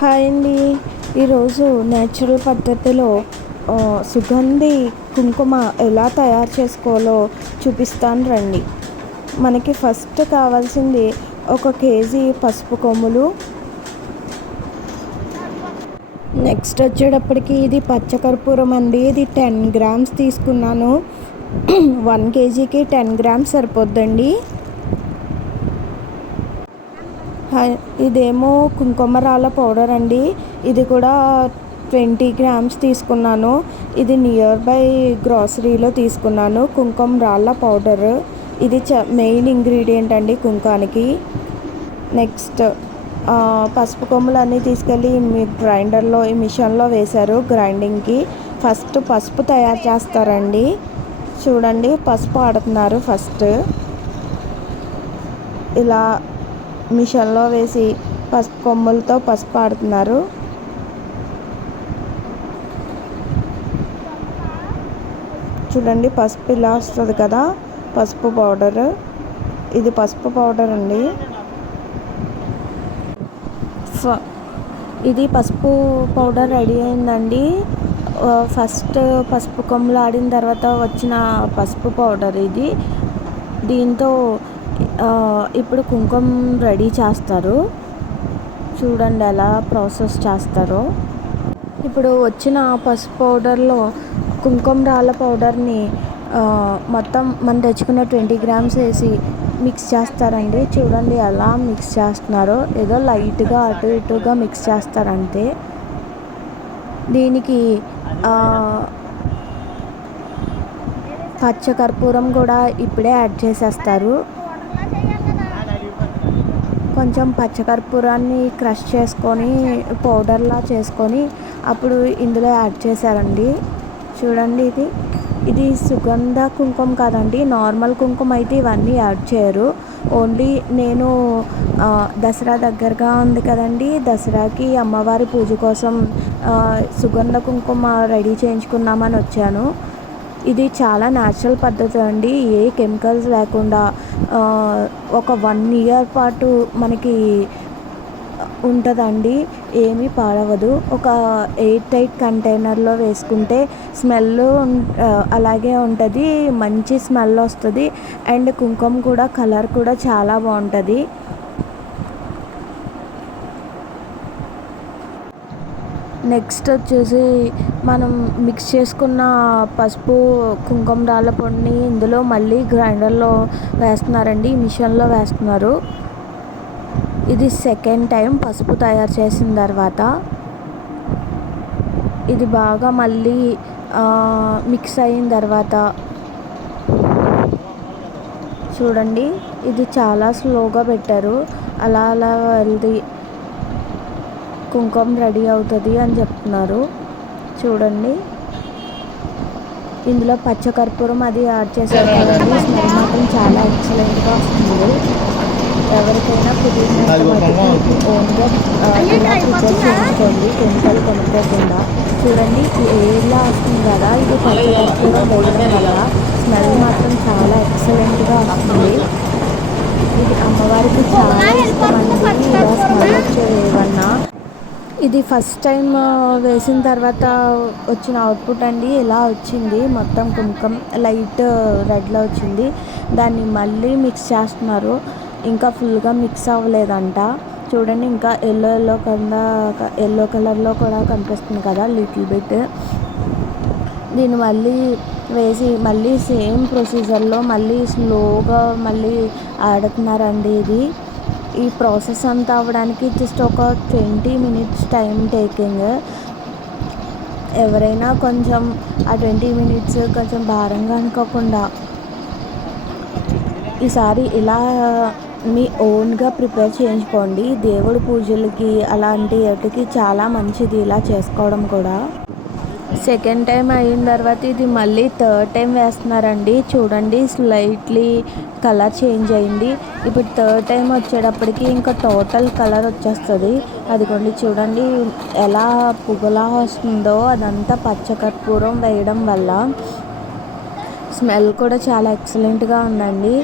Hi అండి. ఈరోజు natural పద్ధతిలో సుగంధి కుంకుమ ఎలా తయారు చేసుకోవాలో చూపిస్తాను రండి. మనకి ఫస్ట్ కావాల్సింది 1 కేజీ పసుపు కొమ్ములు. నెక్స్ట్ వచ్చేటప్పటికి ఇది పచ్చకర్పూరం అండి. ఇది 10 గ్రామ్స్ తీసుకున్నాను. 1 కేజీకి 10 గ్రామ్స్ సరిపోద్దండి. ఇదేమో కుంకుమ రాళ్ళ పౌడర్ అండి. ఇది కూడా 20 గ్రామ్స్ తీసుకున్నాను. ఇది నియర్ బై గ్రాసరీలో తీసుకున్నాను. కుంకుమ రాళ్ళ పౌడర్ ఇది మెయిన్ ఇంగ్రీడియంట్ అండి కుంకానికి. నెక్స్ట్ పసుపు కొమ్ములు అన్నీ తీసుకెళ్ళి గ్రైండర్లో ఈ మిషన్లో వేశారు గ్రైండింగ్కి. ఫస్ట్ పసుపు తయారు చేస్తారండి. చూడండి, పసుపు ఆడుతున్నారు. ఫస్ట్ ఇలా మిషన్లో వేసి పసుపు కొమ్ములతో పసుపు ఆడుతున్నారు. చూడండి, పసుపు ఇలా వస్తుంది కదా, పసుపు పౌడర్. ఇది పసుపు పౌడర్ అండి. ఇది పసుపు పౌడర్ రెడీ అయిందండి. ఫస్ట్ పసుపు కొమ్ములు ఆడిన తర్వాత వచ్చిన పసుపు పౌడర్ ఇది. దీంతో ఇప్పుడు కుంకుమ రెడీ చేస్తారు. చూడండి ఎలా ప్రాసెస్ చేస్తారో. ఇప్పుడు వచ్చిన పసుపు పౌడర్లో కుంకుమ రాళ్ళ పౌడర్ని మొత్తం మనం తెచ్చుకున్న 20 గ్రామ్స్ వేసి మిక్స్ చేస్తారండి. చూడండి ఎలా మిక్స్ చేస్తున్నారో. ఏదో లైట్గా అటు ఇటుగా మిక్స్ చేస్తారంతే. దీనికి పచ్చకర్పూరం కూడా ఇప్పుడే యాడ్ చేసేస్తారు. కొంచెం పచ్చకర్పూరాన్ని క్రష్ చేసుకొని పౌడర్లా చేసుకొని అప్పుడు ఇందులో యాడ్ చేశారండి. చూడండి, ఇది సుగంధ కుంకుమ కాదండి, నార్మల్ కుంకుమ అయితే ఇవన్నీ యాడ్ చేయరు. ఓన్లీ నేను దసరా దగ్గరగా ఉంది కదండి, దసరాకి అమ్మవారి పూజ కోసం సుగంధ కుంకుమ రెడీ చేయించుకున్నామని వచ్చాను. ఇది చాలా న్యాచురల్ పద్ధతి అండి. ఏ కెమికల్స్ లేకుండా ఒక 1 ఇయర్ పాటు మనకి ఉంటుందండి. ఏమీ పాడవదు. ఒక ఎయిర్ టైట్ కంటైనర్లో వేసుకుంటే స్మెల్ అలాగే ఉంటుంది. మంచి స్మెల్ వస్తుంది. అండ్ కుంకుమ కూడా కలర్ కూడా చాలా బాగుంటుంది. నెక్స్ట్ వచ్చేసి మనం మిక్స్ చేసుకున్న పసుపు కుంకుమ రాళ్ళ పొడిని ఇందులో మళ్ళీ గ్రైండర్లో వేస్తున్నారండి, మిషన్లో వేస్తున్నారు. ఇది సెకండ్ టైం పసుపు తయారు చేసిన తర్వాత ఇది బాగా మళ్ళీ మిక్స్ అయిన తర్వాత చూడండి, ఇది చాలా స్లోగా పెట్టారు. అలా అలా వెళ్ది కుంకుమ రెడీ అవుతుంది అని చెప్తున్నారు. చూడండి, ఇందులో పచ్చకర్పూరం అది యాడ్ చేశారు కదండి. స్మెల్ మాత్రం చాలా ఎక్సలెంట్గా వస్తుంది. ఎవరికైనా కుదిరినంత మటుకు ఓన్గా ఇలా ప్రిపేర్ చేయించుకోండి, కెమికల్ కొనుక్కోకుండా. చూడండి, ఎలా వస్తుంది కదా, ఇది పచ్చకర్పూరం వేయడం వల్ల స్మెల్ మాత్రం చాలా ఎక్సలెంట్గా వస్తుంది. ఇది అమ్మవారికి చాలా ఇష్టమండి ఇలా స్మెల్ వచ్చేది ఏమన్నా. ఇది ఫస్ట్ టైం వేసిన తర్వాత వచ్చిన అవుట్పుట్ అండి. ఇలా వచ్చింది, మొత్తం కుంకుమ లైట్ రెడ్లో వచ్చింది. దాన్ని మళ్ళీ మిక్స్ చేస్తున్నారు. ఇంకా ఫుల్గా మిక్స్ అవ్వలేదంట. చూడండి, ఇంకా ఎల్లో కలర్లో కూడా కనిపిస్తుంది కదా లిటిల్ బిట్. దీన్ని మళ్ళీ వేసి మళ్ళీ సేమ్ ప్రొసీజర్లో మళ్ళీ స్లోగా మళ్ళీ ఆడుతున్నారండి. ఈ ప్రాసెస్ అంతా అవ్వడానికి జస్ట్ ఒక 20 మినిట్స్ టైం టేకింగ్. ఎవరైనా కొంచెం ఆ 20 మినిట్స్ కొంచెం భారంగా అనుకోకుండా ఈసారి ఇలా మీ ఓన్గా ప్రిపేర్ చేయించుకోండి. దేవుడి పూజలకి అలాంటి వాటికి చాలా మంచిది ఇలా చేసుకోవడం కూడా. సెకండ్ టైం అయిన తర్వాత ఇది మళ్ళీ థర్డ్ టైం వేస్తున్నారండి. చూడండి, స్లైట్లీ కలర్ చేంజ్ అయింది. ఇప్పుడు థర్డ్ టైం వచ్చేటప్పటికి ఇంకా టోటల్ కలర్ వచ్చేస్తుంది. అదిగోండి, చూడండి ఎలా పువ్వులా వస్తుందో. అదంతా పచ్చకర్పూరం వేయడం వల్ల స్మెల్ కూడా చాలా ఎక్సలెంట్గా ఉందండి.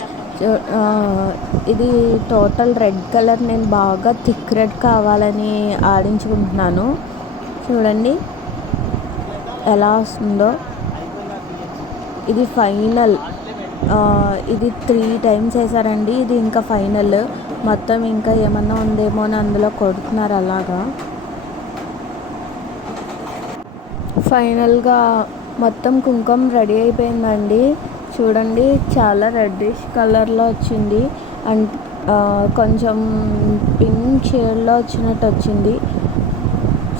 ఇది టోటల్ రెడ్ కలర్, నేను బాగా థిక్ రెడ్ కావాలని ఆడించుకుంటున్నాను. చూడండి ఎలా వస్తుందో. ఇది ఫైనల్, ఇది 3 టైమ్స్ వేసారండి. ఇది ఇంకా ఫైనల్. మొత్తం ఇంకా ఏమన్నా ఉందేమో అని అందులో కొడుతున్నారు. అలాగా ఫైనల్గా మొత్తం కుంకుమ రెడీ అయిపోయిందండి. చూడండి చాలా రెడ్డిష్ కలర్లో వచ్చింది అండ్ కొంచెం పింక్ షేడ్లో వచ్చినట్టు వచ్చింది.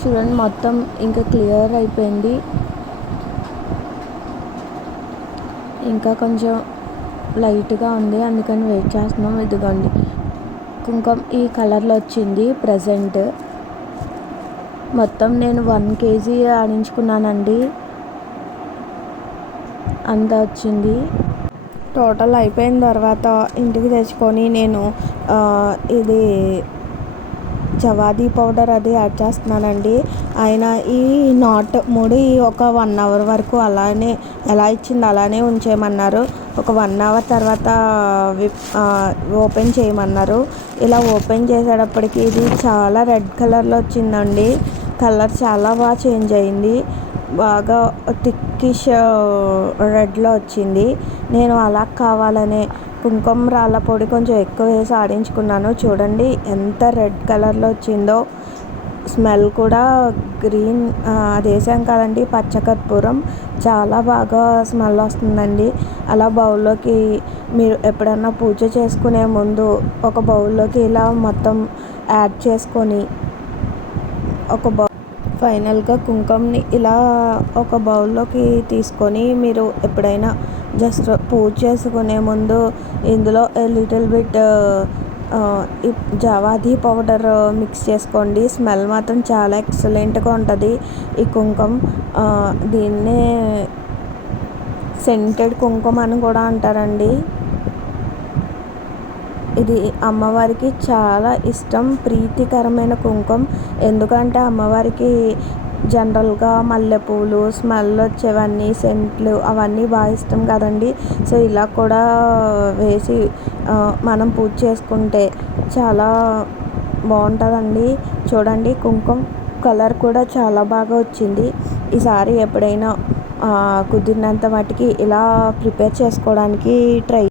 చూడండి మొత్తం ఇంకా క్లియర్ అయిపోయింది. ఇంకా కొంచెం లైట్గా ఉంది, అందుకని వెయిట్ చేస్తున్నాం. ఇదిగోండి కుంకుమ ఈ కలర్లో వచ్చింది ప్రజెంట్. మొత్తం నేను 1 kg ఆడించుకున్నానండి, అంత వచ్చింది. టోటల్ అయిపోయిన తర్వాత ఇంటికి తెచ్చుకొని నేను ఇది జవాది పౌడర్ అది యాడ్ చేస్తున్నానండి. ఆయన ఈ నాట్ 3 ఒక 1 hour వరకు అలానే ఎలా ఇచ్చింది అలానే ఉంచేయమన్నారు. ఒక 1 hour తర్వాత ఓపెన్ చేయమన్నారు. ఇలా ఓపెన్ చేసేటప్పటికి ఇది చాలా రెడ్ కలర్లో వచ్చిందండి. కలర్ చాలా బాగా చేంజ్ అయింది, బాగా థిక్కిష్ రెడ్లో వచ్చింది. నేను అలా కావాలనే కుంకుమ రాళ్ళ పొడి కొంచెం ఎక్కువ వేసి ఆడించుకున్నాను. చూడండి ఎంత రెడ్ కలర్లో వచ్చిందో. స్మెల్ కూడా గ్రీన్, అది వేసాం కదండి పచ్చకర్పూరం, చాలా బాగా స్మెల్ వస్తుందండి. అలా బౌల్లోకి మీరు ఎప్పుడన్నా పూజ చేసుకునే ముందు ఒక బౌల్లోకి ఇలా మొత్తం యాడ్ చేసుకొని ఫైనల్గా కుంకుమని ఇలా ఒక బౌల్లోకి తీసుకొని మీరు ఎప్పుడైనా జస్ట్ పూజ చేసుకునే ముందు ఇందులో లిటిల్ బిట్ జవాది పౌడర్ మిక్స్ చేసుకోండి. స్మెల్ మాత్రం చాలా ఎక్సలెంట్గా ఉంటుంది ఈ కుంకుమ. దీన్నే సెంటెడ్ కుంకుమ అని కూడా అంటారండి. ఇది అమ్మవారికి చాలా ఇష్టం, ప్రీతికరమైన కుంకుమ. ఎందుకంటే అమ్మవారికి జనరల్గా మల్లెపూలు స్మెల్ వచ్చేవన్నీ, సెంట్లు అవన్నీ బాగా ఇష్టం కదండి. సో ఇలా కూడా వేసి మనం పూజ చేసుకుంటే చాలా బాగుంటుందండి. చూడండి కుంకుమ కలర్ కూడా చాలా బాగా వచ్చింది. ఈసారి ఎప్పుడైనా కుదిరినంత మట్టుకి ఇలా ప్రిపేర్ చేసుకోవడానికి ట్రై